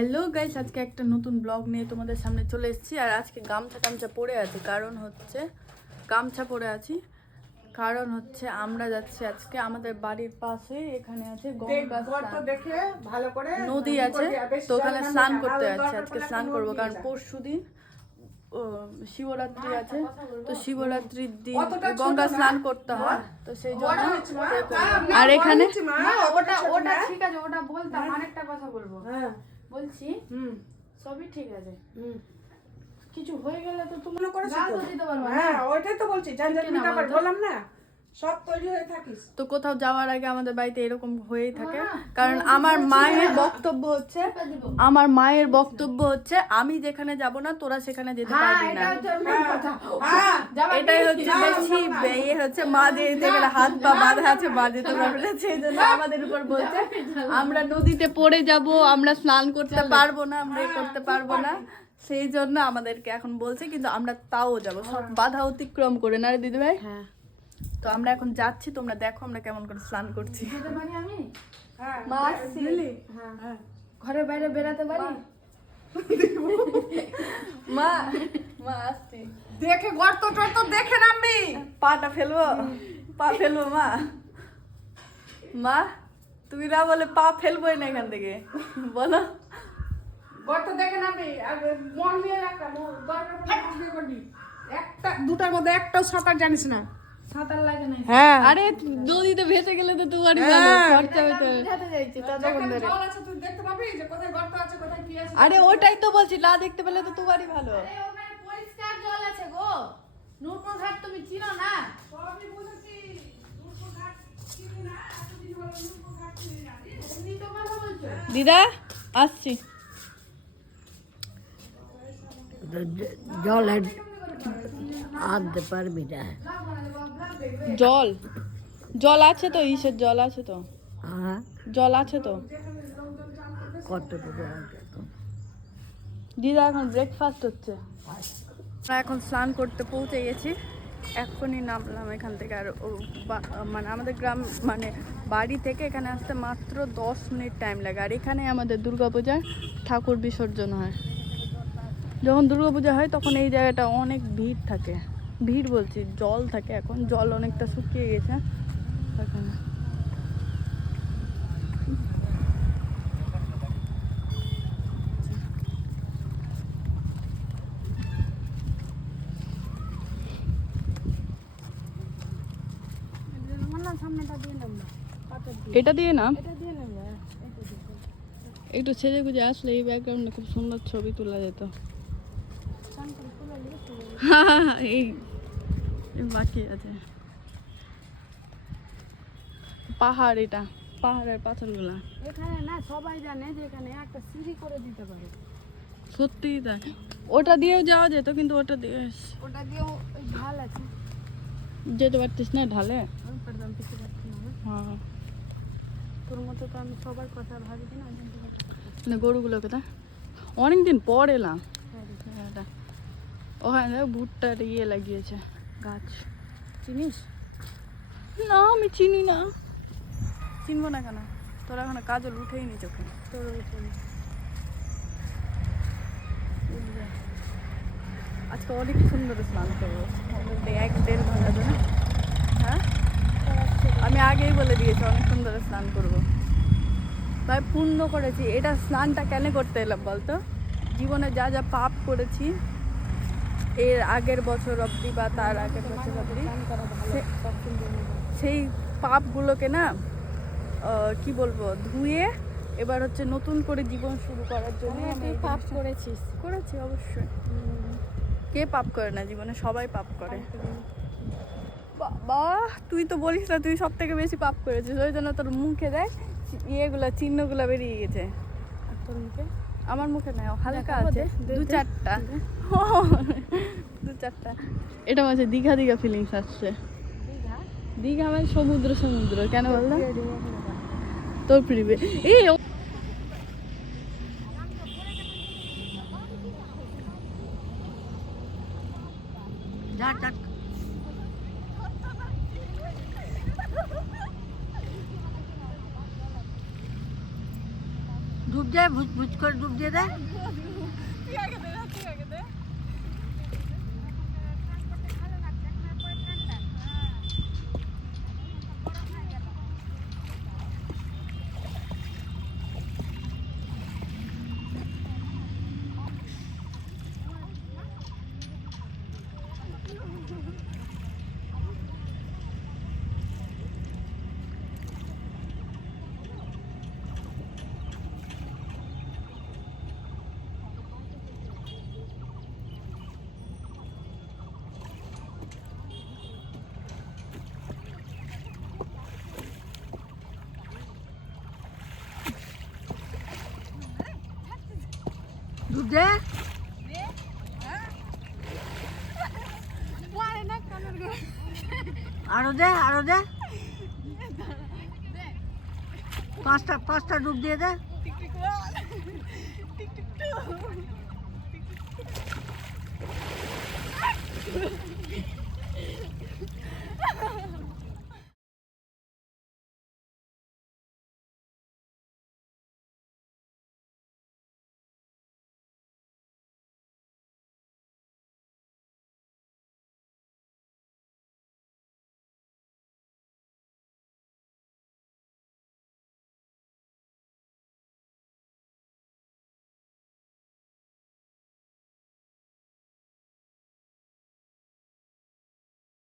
Hello guys আজকে একটা নতুন ব্লগ নিয়ে তোমাদের সামনে চলে এসেছি। আর আজকে গামছা টামছা পরে আছে। কারণ হচ্ছে গামছা পরে আছি। কারণ হচ্ছে আমরা যাচ্ছি আজকে আমাদের বাড়ির পাশে। এখানে আছে নদী আছে। তো ওখানে স্নান করতে যাচ্ছি। আজকে স্নান করব। কারণ। পরশু দিন শিবরাত্রি আছে। তো শিবরাত্রির দিন গঙ্গা স্নান করতে হয়। তো সেই জন্য আর এখানে? ওটা ওটা ঠিক আছে ওটা বলতাম। আরেকটা কথা বলব। হ্যাঁ, বলছি হুম, সবই ঠিক আছে হুম। কিছু হয়ে গেলে তো তুমি মনে? তো দিতে পারবে হ্যাঁ, ওইটাই তো বলছি, ঝঞ্ঝাট মিটাবার, বললাম না? সব তৈরি হয়ে থাকিস। তো কোথাও যাওয়ার আগে আমাদের বাড়িতে এরকম হয়েই থাকে। হ্যাঁ, কারণ আমার মায়ের বক্তব্য হচ্ছে আমার মায়ের বক্তব্য হচ্ছে আমি যেখানে যাব না তোরা সেখানে যেতে হ্যাঁ পারবি না। হ্যাঁ, এটাই হচ্ছে বেশি ইয়ে হচ্ছে মা যে যেখানে হাত পা বাঁধা আছে মা যেতে পারবে না সেই জন্য আমাদের উপর বলছে আমরা নদীতে পড়ে যাব আমরা স্নান করতে পারব না আমরা এ করতে পারব না। সেই জন্য আমাদেরকে এখন বলছে কিন্তু আমরা তাও যাব। সব বাধা অতিক্রম করে। না রে দিদি ভাই হ্যাঁ। তো আমরা এখন যাচ্ছি তোমরা দেখো আমরা কেমন করে স্নান করছি। হ্যাঁ, হ্যাঁ। হ্যাঁ। ঘরে বাইরে বেরাতে পারি? মা। মা আসছি। দেখে গর্ত টর্ত দেখে নামবি। পাটা ফেলব। পা ফেলব মা। মা তুমি না বলে পা ফেলবোই না এখান থেকে। বলো। গর্ত দেখে নামবি। আর মন নিয়ে রাখলাম একটা দুটার মধ্যে একটাও সাঁতার জানিস না। হ্যাঁ। আরে নদীতে ভেসে গেলে তো তোমারই ভালো হ্যাঁ। খরচা হইতে আরে ওটাই তো বলছি না দেখতে পেলে তো তোমারই ভালো। পরিষ্কার জল আছে গো। নূরপুর ঘাট তুমি চিনো না? সবই বুঝেছি। দুপুর ঘাট চিনি না এতদিন হলো দুপুর ঘাট চিনি না। তুমি তো কথা বলছো। দিদা আসছি। জল আনতে পারবি না। জল। জল আছে তো ইসের জল আছে তো। হ্যাঁ? জল আছে তো। কতটুকু দিদা এখন ব্রেকফাস্ট হচ্ছে। আমরা এখন স্নান করতে পৌঁছে গেছি। এখনই নামলাম এখান থেকে আর মানে আমাদের গ্রাম মানে বাড়ি থেকে এখানে আসতে মাত্র দশ মিনিট টাইম লাগে। আর এখানে আমাদের দুর্গাপূজায় ঠাকুর বিসর্জন হয়। যখন দুর্গাপূজা হয় তখন এই জায়গাটা অনেক ভিড় থাকে। ভিড় বলছি জল থাকে এখন জল অনেকটা শুকিয়ে গেছে। এটা দিয়ে না না একটু সেজে গুজে আসলে এই ব্যাকগ্রাউন্ডে খুব সুন্দর ছবি তোলা যেত। এই এই বাকি আছে। পাহাড় এটা পাহাড়ের পাথরগুলা। এখানে না সবাই জানে যে এখানে একটা সিঁড়ি করে দিতে পারে। সত্যিই তাই। ওটা দিয়েও যাওয়া যেত কিন্তু ওটা দিয়ে ওটা দিয়েও ওই ঢাল আছে। যেতে পারতিস না ঢালে। হ্যাঁ। তোর মতো তো আমি সবার কথা ভাবি না মানে গরুগুলোকে তা অনেকদিন পর এলাম। হ্যাঁ ওখানে দেখো ভুট্টার ইয়ে লাগিয়েছে। গাছ। চিনিস? না আমি চিনি না। চিনবো না কেন? তোরা এখনও কাজল উঠেই নি চোখে। তোর আজকে অনেক সুন্দর স্নান করব। এক দেড় ঘণ্টা ধরে। হ্যাঁ? আমি আগেই বলে দিয়েছি অনেক সুন্দর স্নান করব। ভাই পূর্ণ করেছি। এটা স্নানটা কেন করতে এলাম বলতো? জীবনে যা যা পাপ করেছি এর আগের বছর অবধি বা তার আগের বছর অবধি সেই পাপগুলোকে না কি বলব ধুয়ে এবার হচ্ছে নতুন করে জীবন শুরু করার জন্য আমি তুই পাপ করেছিস। করেছি অবশ্যই। কে পাপ করে না জীবনে? সবাই পাপ করে। বাবা তুই তো বলিস না তুই সব থেকে বেশি পাপ করেছিস। ওই জন্য তোর মুখে দেখ ইয়েগুলা চিহ্নগুলা বেরিয়ে গেছে। তোর মুখে? আমার মুখে নাই হালকা আছে। দে, চারটা। দু চারটা। এটা মাঝে দীঘা দীঘা ফিলিংস আসছে। দীঘা? দীঘা মানে সমুদ্র সমুদ্র। কেন যা। তোর প্রিবে এই যা টাক দেয় ভুজ ভুজ করে ডুব দিয়ে দে। দে। আরও দে আরও দে। পাঁচটা পাঁচটা ডুব দিয়ে দে।